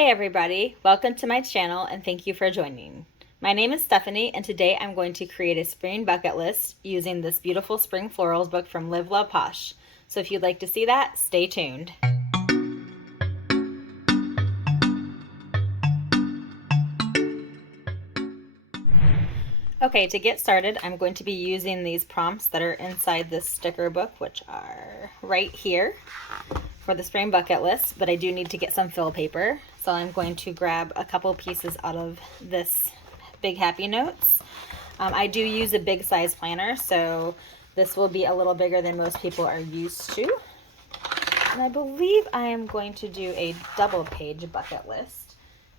Hey everybody, welcome to my channel and thank you for joining. My name is Stephanie and today I'm going to create a spring bucket list using this beautiful spring florals book from Live Love Posh. So if you'd like to see that, stay tuned. Okay, to get started, I'm going to be using these prompts that are inside this sticker book, which are right here for the spring bucket list, but I do need to get some fill paper. So I'm going to grab a couple pieces out of this Big Happy Notes. I do use a big size planner, so this will be a little bigger than most people are used to. And I believe I am going to do a double page bucket list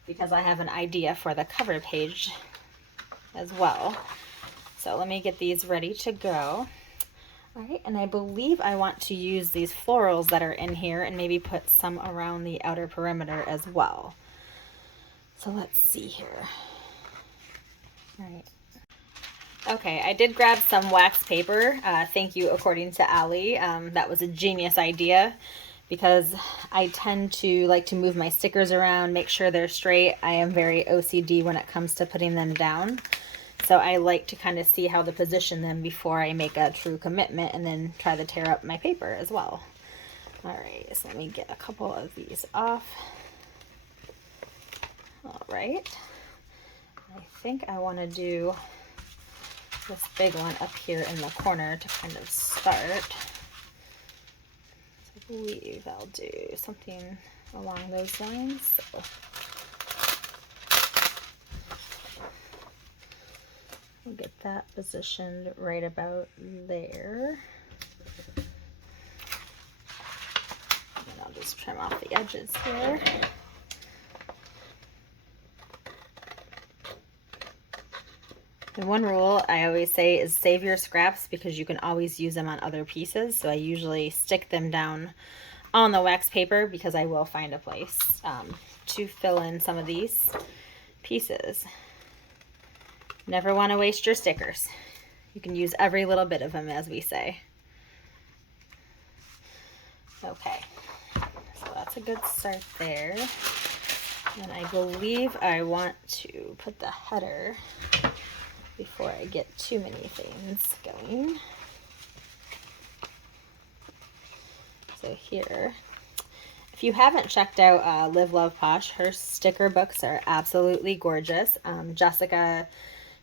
because I have an idea for the cover page as well. So let me get these ready to go. All right, and I believe I want to use these florals that are in here and maybe put some around the outer perimeter as well. So let's see here. All right. Okay, I did grab some wax paper. Thank you, according to Allie. That was a genius idea because I tend to like to move my stickers around, make sure they're straight. I am very OCD when it comes to putting them down. So I like to kind of see how to position them before I make a true commitment and then try to tear up my paper as well. All right, so let me get a couple of these off. All right, I think I want to do this big one up here in the corner to kind of start. I believe I'll do something along those lines. So I'll get that positioned right about there. And I'll just trim off the edges here. And one rule I always say is save your scraps because you can always use them on other pieces. So I usually stick them down on the wax paper because I will find a place to fill in some of these pieces. Never want to waste your stickers. You can use every little bit of them, as we say. Okay, so that's a good start there. And I believe I want to put the header before I get too many things going. So here, if you haven't checked out Live Love Posh, her sticker books are absolutely gorgeous. Jessica,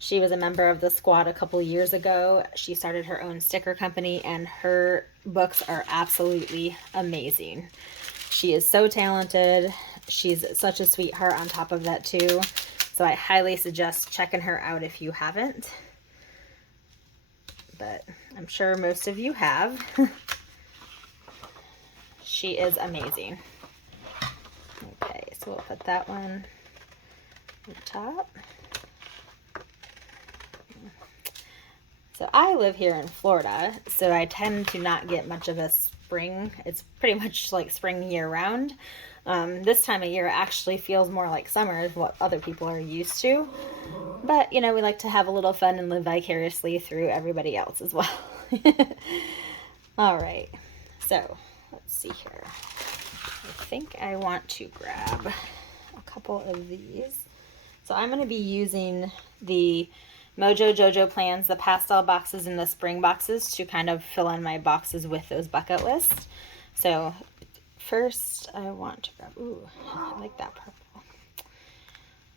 she was a member of the squad a couple years ago. She started her own sticker company and her books are absolutely amazing. She is so talented. She's such a sweetheart on top of that too. So I highly suggest checking her out if you haven't. But I'm sure most of you have. She is amazing. Okay, so we'll put that one on top. So I live here in Florida, so I tend to not get much of a spring. It's pretty much like spring year round. This time of year actually feels more like summer is what other people are used to. But, you know, we like to have a little fun and live vicariously through everybody else as well. All right, so let's see here. I think I want to grab a couple of these. So I'm going to be using the Mojo Jojo plans, the pastel boxes and the spring boxes to kind of fill in my boxes with those bucket lists. So first I want to grab, ooh, I like that purple.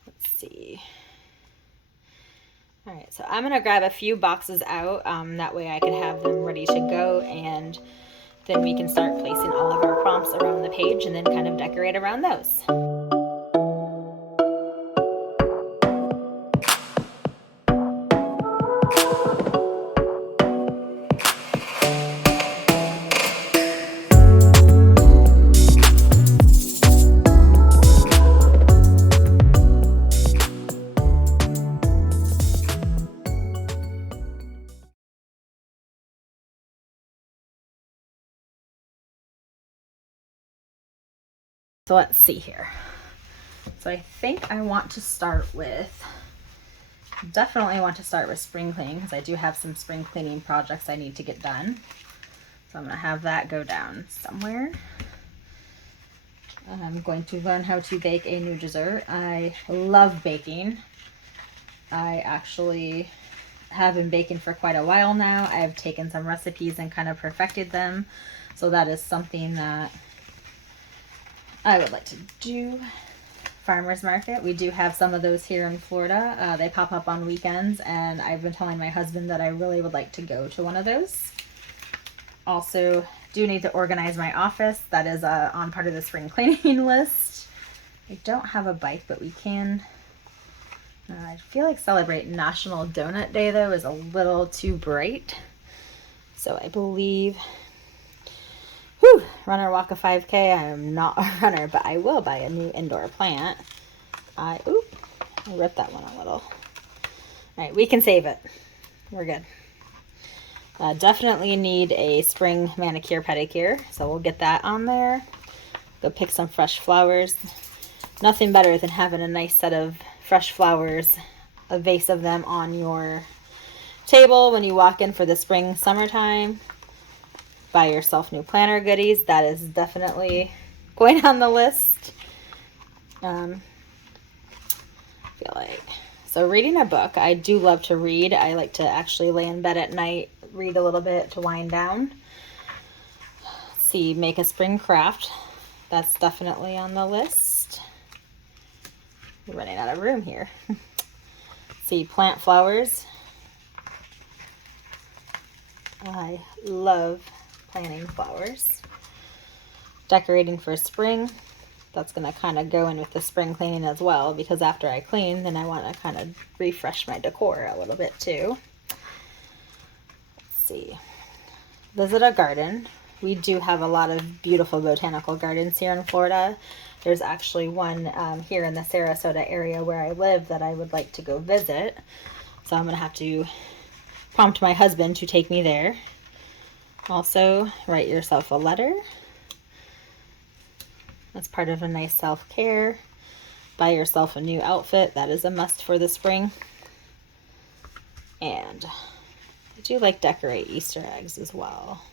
Let's see. All right, so I'm gonna grab a few boxes out, that way I can have them ready to go, and then we can start placing all of our prompts around the page and then kind of decorate around those. So let's see here. So I think I want to start with, definitely want to start with spring cleaning because I do have some spring cleaning projects I need to get done. So I'm going to have that go down somewhere. I'm going to learn how to bake a new dessert. I love baking. I actually have been baking for quite a while now. I've taken some recipes and kind of perfected them. So that is something that I would like to do. Farmers market. We do have some of those here in Florida. They pop up on weekends, and I've been telling my husband that I really would like to go to one of those. Also, do need to organize my office. That is on part of the spring cleaning list. I don't have a bike, but we can. I feel like celebrating National Donut Day, though, is a little too bright. So I believe, runner walk a 5K. I am not a runner, but I will buy a new indoor plant. I ripped that one a little. All right, we can save it. We're good. Definitely need a spring manicure pedicure, so we'll get that on there. Go pick some fresh flowers. Nothing better than having a nice set of fresh flowers, a vase of them on your table when you walk in for the spring, summertime. Buy yourself new planner goodies. That is definitely going on the list. Feel like, so reading a book, I do love to read. I like to actually lay in bed at night, read a little bit to wind down. Let's see, make a spring craft. That's definitely on the list. We're running out of room here. See, plant flowers. I love planting flowers. Decorating for spring. That's going to kind of go in with the spring cleaning as well, because after I clean, then I want to kind of refresh my decor a little bit too. Let's see. Visit a garden. We do have a lot of beautiful botanical gardens here in Florida. There's actually one here in the Sarasota area where I live that I would like to go visit. So I'm going to have to prompt my husband to take me there. Also, write yourself a letter. That's part of a nice self-care. Buy yourself a new outfit. That is a must for the spring. And I do like decorate Easter eggs as well.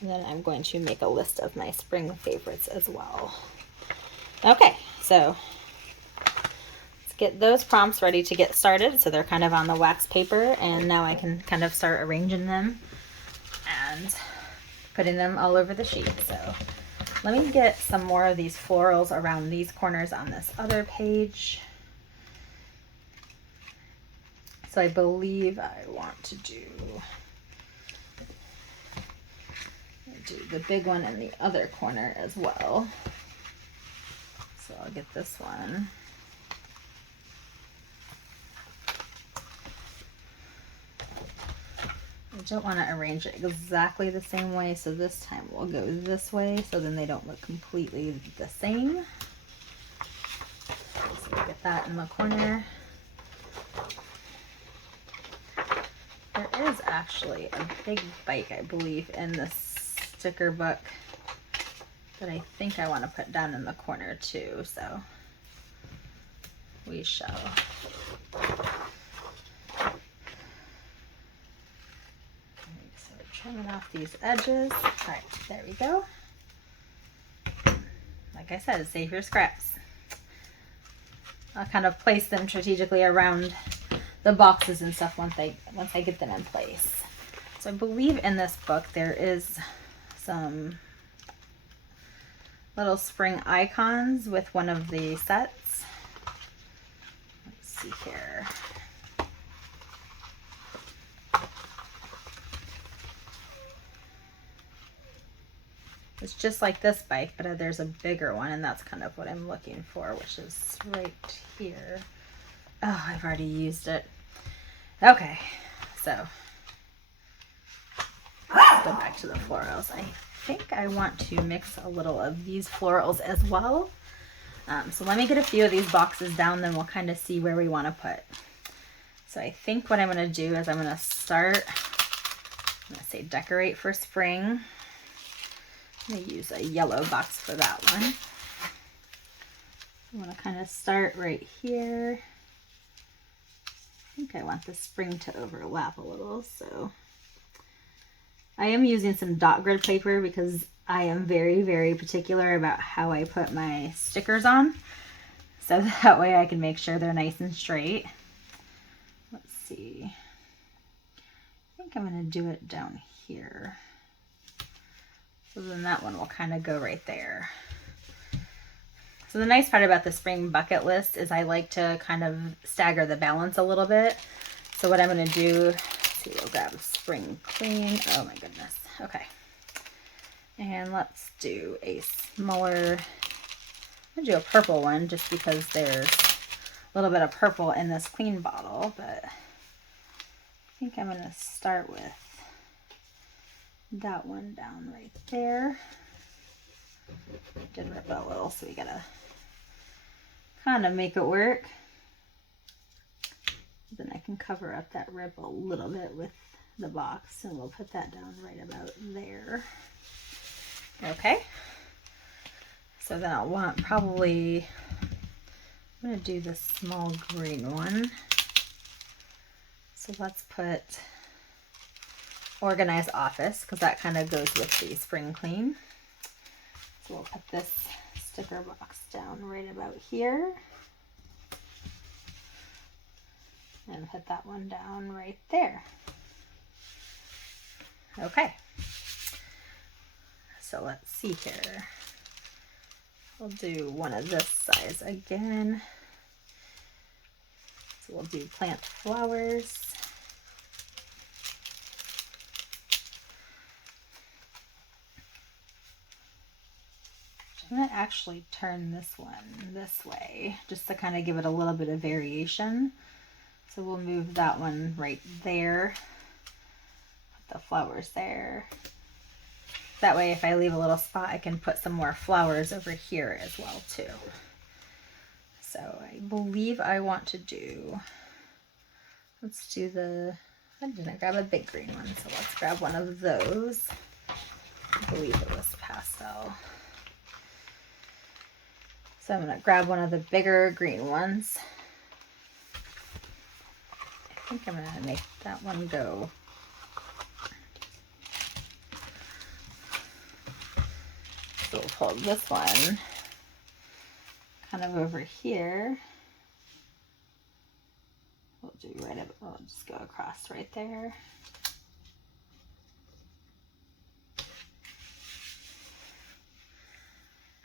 And then I'm going to make a list of my spring favorites as well. Okay, so let's get those prompts ready to get started. So they're kind of on the wax paper, and now I can kind of start arranging them and putting them all over the sheet. So let me get some more of these florals around these corners on this other page. So I believe I want to do the big one in the other corner as well. So I'll get this one. I don't want to arrange it exactly the same way, so this time we'll go this way so then they don't look completely the same. So we'll get that in the corner. There is actually a big bike, I believe, in this sticker book that I think I want to put down in the corner too, so we shall. Trimming off these edges. All right, there we go. Like I said, save your scraps. I'll kind of place them strategically around the boxes and stuff once I get them in place. So I believe in this book there is some little spring icons with one of the sets. Let's see here. It's just like this bike, but there's a bigger one, and that's kind of what I'm looking for, which is right here. Oh, I've already used it. Okay, so let's go back to the florals. I think I want to mix a little of these florals as well. So let me get a few of these boxes down, then we'll kind of see where we want to put. So I think what I'm going to do is I'm going to start, I'm going to say decorate for spring. I'm going to use a yellow box for that one. I want to kind of start right here. I think I want the spring to overlap a little, so I am using some dot grid paper because I am very, very particular about how I put my stickers on. So that way I can make sure they're nice and straight. Let's see. I think I'm going to do it down here. So then that one will kind of go right there. So the nice part about the spring bucket list is I like to kind of stagger the balance a little bit. So what I'm going to do, let's see, we'll grab spring clean. Oh my goodness. Okay. And let's do a smaller, I'm going to do a purple one just because there's a little bit of purple in this clean bottle, but I think I'm going to start with that one down right there. Did rip it a little, so we gotta kind of make it work. Then I can cover up that rip a little bit with the box, and we'll put that down right about there. Okay. So then I'll want probably, I'm gonna do this small green one. So let's put organized office, because that kind of goes with the spring clean. So we'll put this sticker box down right about here. And put that one down right there. Okay. So let's see here. We'll do one of this size again. So we'll do plant flowers. I'm going to actually turn this one this way just to kind of give it a little bit of variation. So we'll move that one right there. Put the flowers there. That way if I leave a little spot, I can put some more flowers over here as well too. So I believe I want to do, let's do the, I didn't grab a big green one, so let's grab one of those. I believe it was pastel. So I'm going to grab one of the bigger green ones. I think I'm going to make that one go. So we'll pull this one kind of over here. We'll do right up, we'll just go across right there.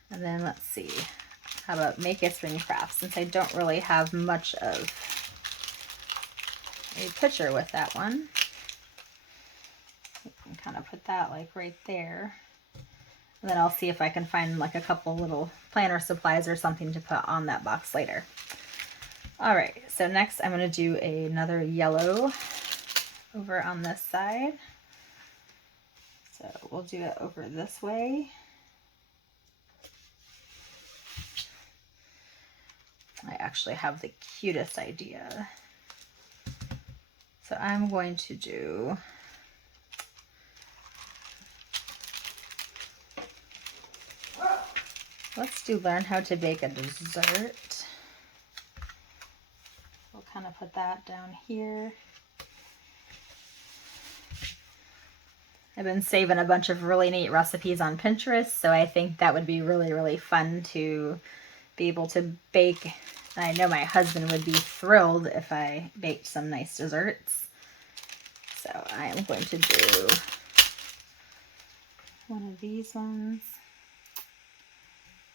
And then let's see. How about make a spring craft? Since I don't really have much of a picture with that one, I can kind of put that like right there. And then I'll see if I can find like a couple little planner supplies or something to put on that box later. All right, so next I'm going to do another yellow over on this side. So we'll do it over this way. I actually have the cutest idea. So I'm going to do, let's do learn how to bake a dessert. We'll kind of put that down here. I've been saving a bunch of really neat recipes on Pinterest, so I think that would be really, really fun to be able to bake. I know my husband would be thrilled if I baked some nice desserts. So I am going to do one of these ones.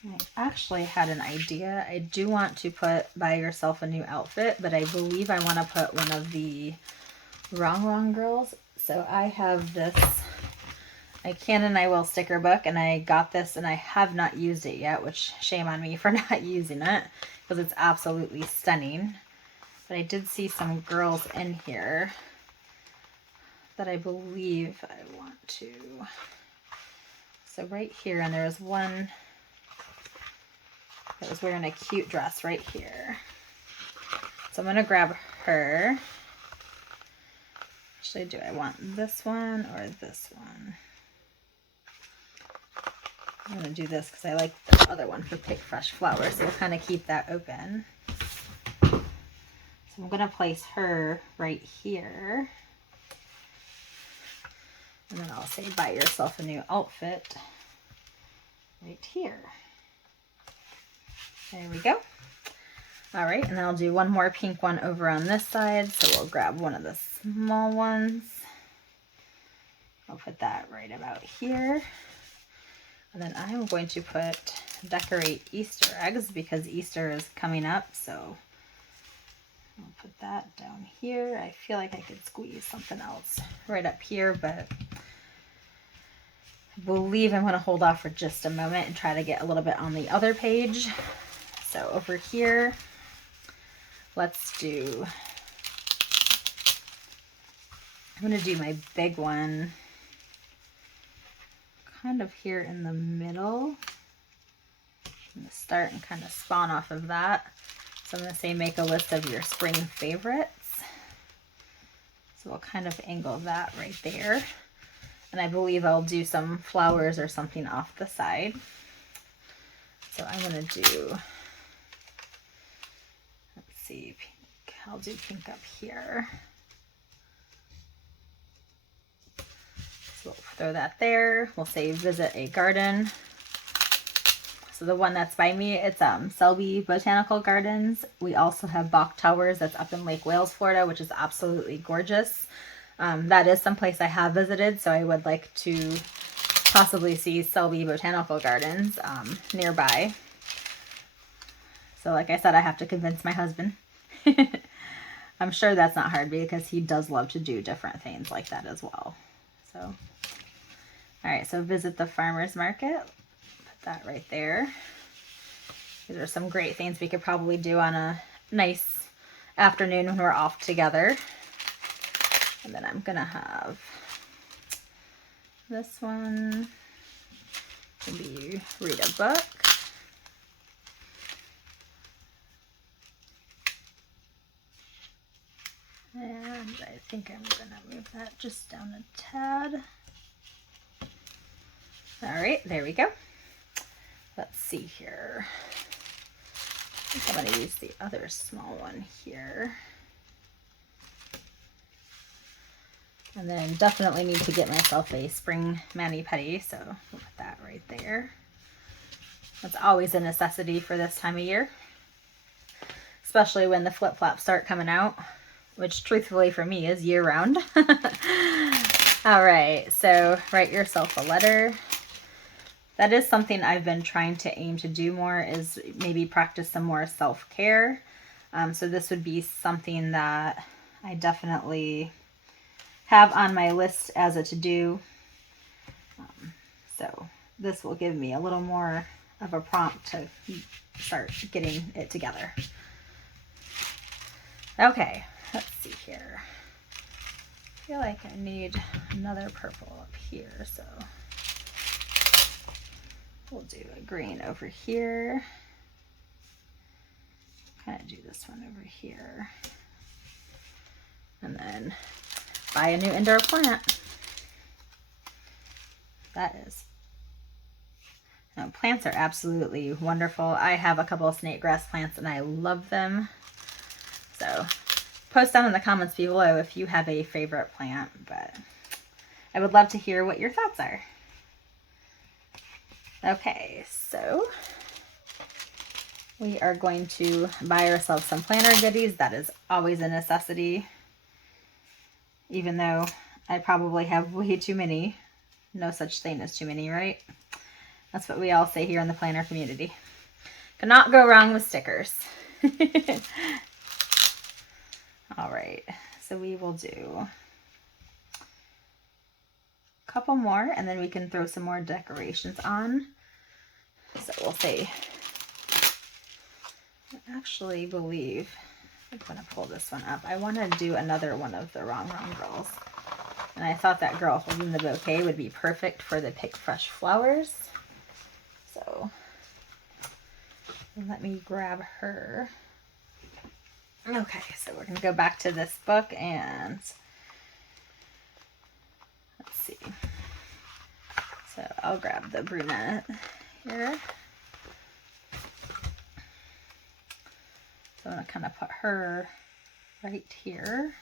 I actually had an idea. I do want to put buy yourself a new outfit, but I believe I want to put one of the Wrong Girls. So I have this, I can and I will sticker book, and I got this and I have not used it yet, which shame on me for not using it because it's absolutely stunning. But I did see some girls in here that I believe I want to. So right here, and there's one that was wearing a cute dress right here. So I'm going to grab her. Actually, do I want this one or this one? I'm going to do this because I like the other one for Pick Fresh Flowers, so we'll kind of keep that open. So I'm going to place her right here. And then I'll say buy yourself a new outfit right here. There we go. All right, and then I'll do one more pink one over on this side. So we'll grab one of the small ones. I'll put that right about here. And then I'm going to decorate Easter eggs because Easter is coming up. So I'll put that down here. I feel like I could squeeze something else right up here, but I believe I'm going to hold off for just a moment and try to get a little bit on the other page. So over here, let's do, I'm going to do my big one kind of here in the middle. I'm going to start and kind of spawn off of that. So I'm going to say make a list of your spring favorites. So we'll kind of angle that right there. And I believe I'll do some flowers or something off the side. So I'm going to do, let's see, pink. I'll do pink up here. So we'll throw that there. We'll say visit a garden. So the one that's by me, it's Selby Botanical Gardens. We also have Bach Towers that's up in Lake Wales, Florida, which is absolutely gorgeous. That is someplace I have visited, so I would like to possibly see Selby Botanical Gardens nearby. So like I said, I have to convince my husband. I'm sure that's not hard because he does love to do different things like that as well. So, all right, so visit the farmer's market. Put that right there. These are some great things we could probably do on a nice afternoon when we're off together. And then I'm gonna have this one, maybe read a book. And I think I'm gonna move that just down a tad. All right, there we go. Let's see here. I think I'm gonna use the other small one here. And then definitely need to get myself a spring mani-pedi, so we'll put that right there. That's always a necessity for this time of year, especially when the flip-flops start coming out, which truthfully for me is year-round. All right, so write yourself a letter. That is something I've been trying to aim to do more, is maybe practice some more self-care. So this would be something that I definitely have on my list as a to-do. So this will give me a little more of a prompt to start getting it together. Okay, let's see here. I feel like I need another purple up here, so we'll do a green over here. Kind of do this one over here. And then buy a new indoor plant. That is, plants are absolutely wonderful. I have a couple of snake grass plants and I love them. So post down in the comments below if you have a favorite plant, but I would love to hear what your thoughts are. Okay, so we are going to buy ourselves some planner goodies. That is always a necessity. Even though I probably have way too many. No such thing as too many, right? That's what we all say here in the planner community. Cannot go wrong with stickers. All right, so we will do a couple more and then we can throw some more decorations on. So we'll say, I actually believe, I'm gonna pull this one up. I want to do another one of the Wrong Girls. And I thought that girl holding the bouquet would be perfect for the Pick Fresh Flowers. So let me grab her. Okay, so we're gonna go back to this book and let's see. So I'll grab the brunette here. So I'm gonna kind of put her right here.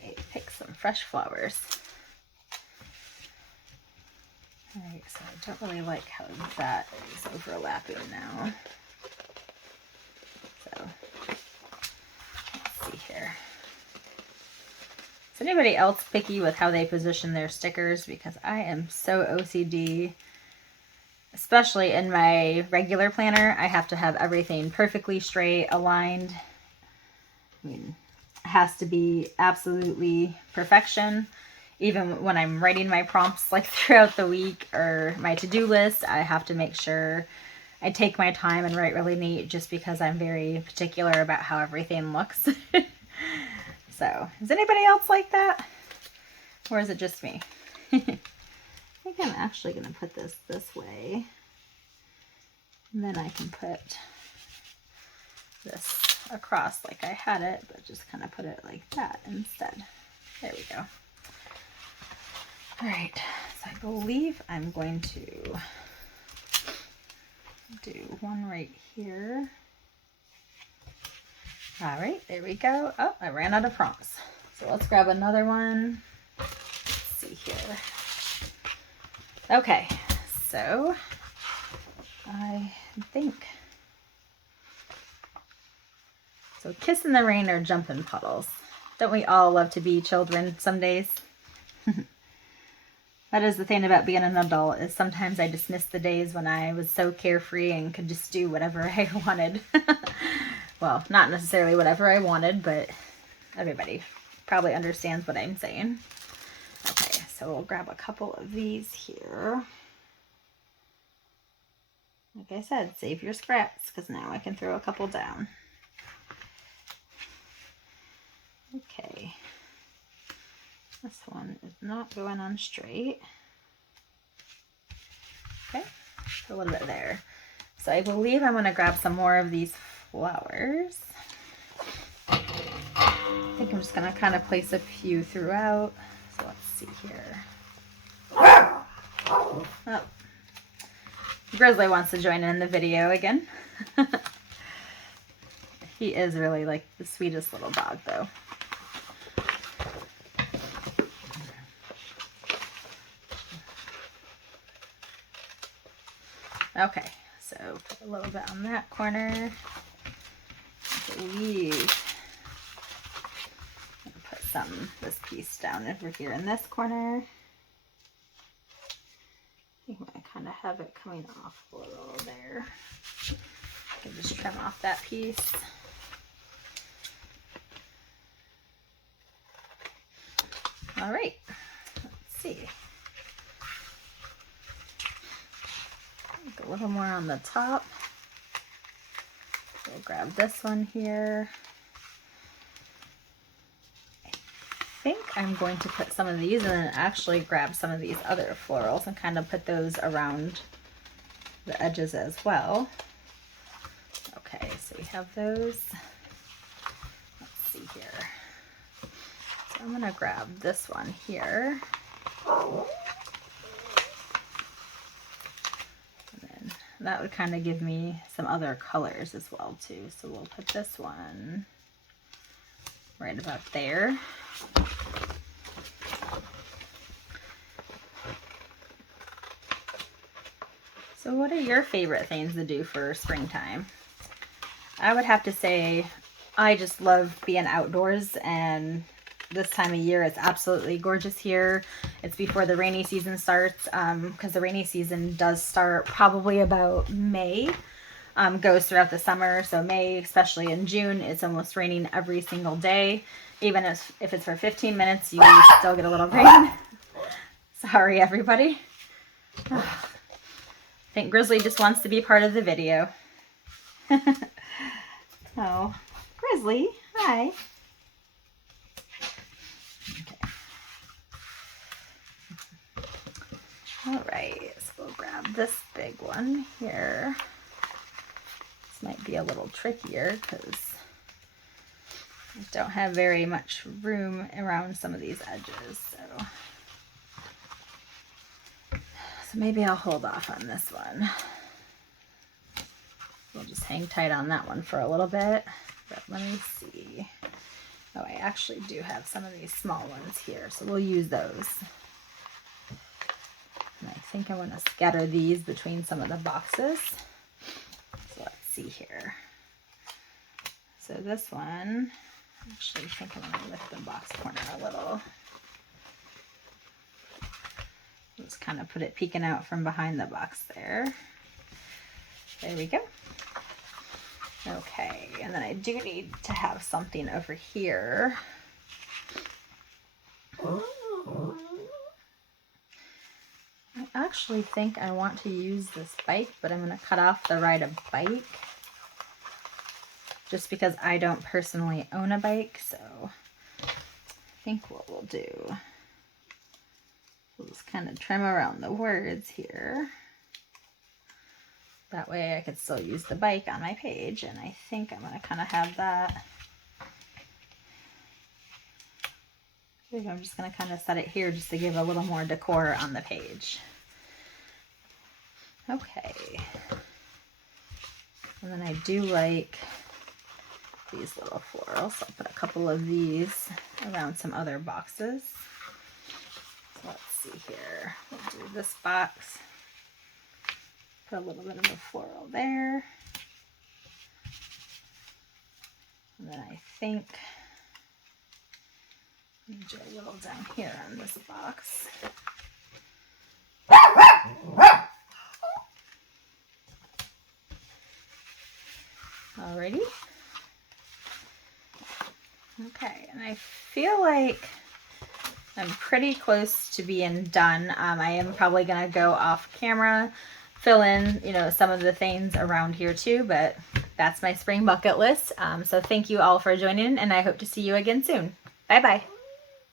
say pick some fresh flowers. All right, so I don't really like how that is overlapping now. So let's see here. Is anybody else picky with how they position their stickers? Because I am so OCD, especially in my regular planner. I have to have everything perfectly straight, aligned. I mean, it has to be absolutely perfection. Even when I'm writing my prompts like throughout the week or my to-do list, I have to make sure I take my time and write really neat just because I'm very particular about how everything looks. So, is anybody else like that? Or is it just me? I think I'm actually going to put this way. And then I can put this across like I had it, but just kind of put it like that instead. There we go. All right, so I believe I'm going to do one right here. All right, there we go. Oh, I ran out of prompts. So let's grab another one. Let's see here. Okay, so I think, so kiss in the rain or jump in puddles. Don't we all love to be children some days? That is the thing about being an adult, is sometimes I dismiss the days when I was so carefree and could just do whatever I wanted. Well, not necessarily whatever I wanted, but everybody probably understands what I'm saying. Okay, so we'll grab a couple of these here. Like I said, save your scraps, because now I can throw a couple down. Okay. This one is not going on straight. Okay, a little bit there. So I believe I'm going to grab some more of these flowers. I think I'm just going to kind of place a few throughout. So let's see here. Oh, Grizzly wants to join in the video again. He is really like the sweetest little dog though. Okay, so put a little bit on that corner. I believe I'm gonna put this piece down over here in this corner. I think I'm gonna kind of have it coming off a little there. I can just trim off that piece. All right, let's see. A little more on the top. We'll grab this one here. I think I'm going to put some of these and then actually grab some of these other florals and kind of put those around the edges as well. Okay, so we have those. Let's see here. So I'm going to grab this one here. That would kind of give me some other colors as well too. So we'll put this one right about there. So what are your favorite things to do for springtime? I would have to say I just love being outdoors, and this time of year it's absolutely gorgeous here. It's before the rainy season starts, because the rainy season does start probably about May, goes throughout the summer. So May, especially in June, it's almost raining every single day. Even if it's for 15 minutes, you still get a little rain. Sorry, everybody. I think Grizzly just wants to be part of the video. Oh, Grizzly, hi. All right, so we'll grab this big one here. This might be a little trickier because I don't have very much room around some of these edges. So maybe I'll hold off on this one. We'll just hang tight on that one for a little bit. But let me see. Oh, I actually do have some of these small ones here, so we'll use those. And I think I want to scatter these between some of the boxes. So let's see here. So this one, actually I think I'm going to lift the box corner a little. Just kind of put it peeking out from behind the box there. There we go. Okay, and then I do need to have something over here. I actually think I want to use this bike, but I'm going to cut off the ride a bike. Just because I don't personally own a bike, so I think what we'll do, we'll just kind of trim around the words here. That way I could still use the bike on my page, and I think I'm going to kind of have that. I'm just going to kind of set it here just to give a little more decor on the page. Okay. And then I do like these little florals, so I'll put a couple of these around some other boxes. So let's see here. We'll do this box. Put a little bit of a floral there. And then I think I need you a little down here on this box. Alrighty. Okay, and I feel like I'm pretty close to being done. I am probably going to go off camera, fill in, you know, some of the things around here too, but that's my spring bucket list. So thank you all for joining, and I hope to see you again soon. Bye-bye.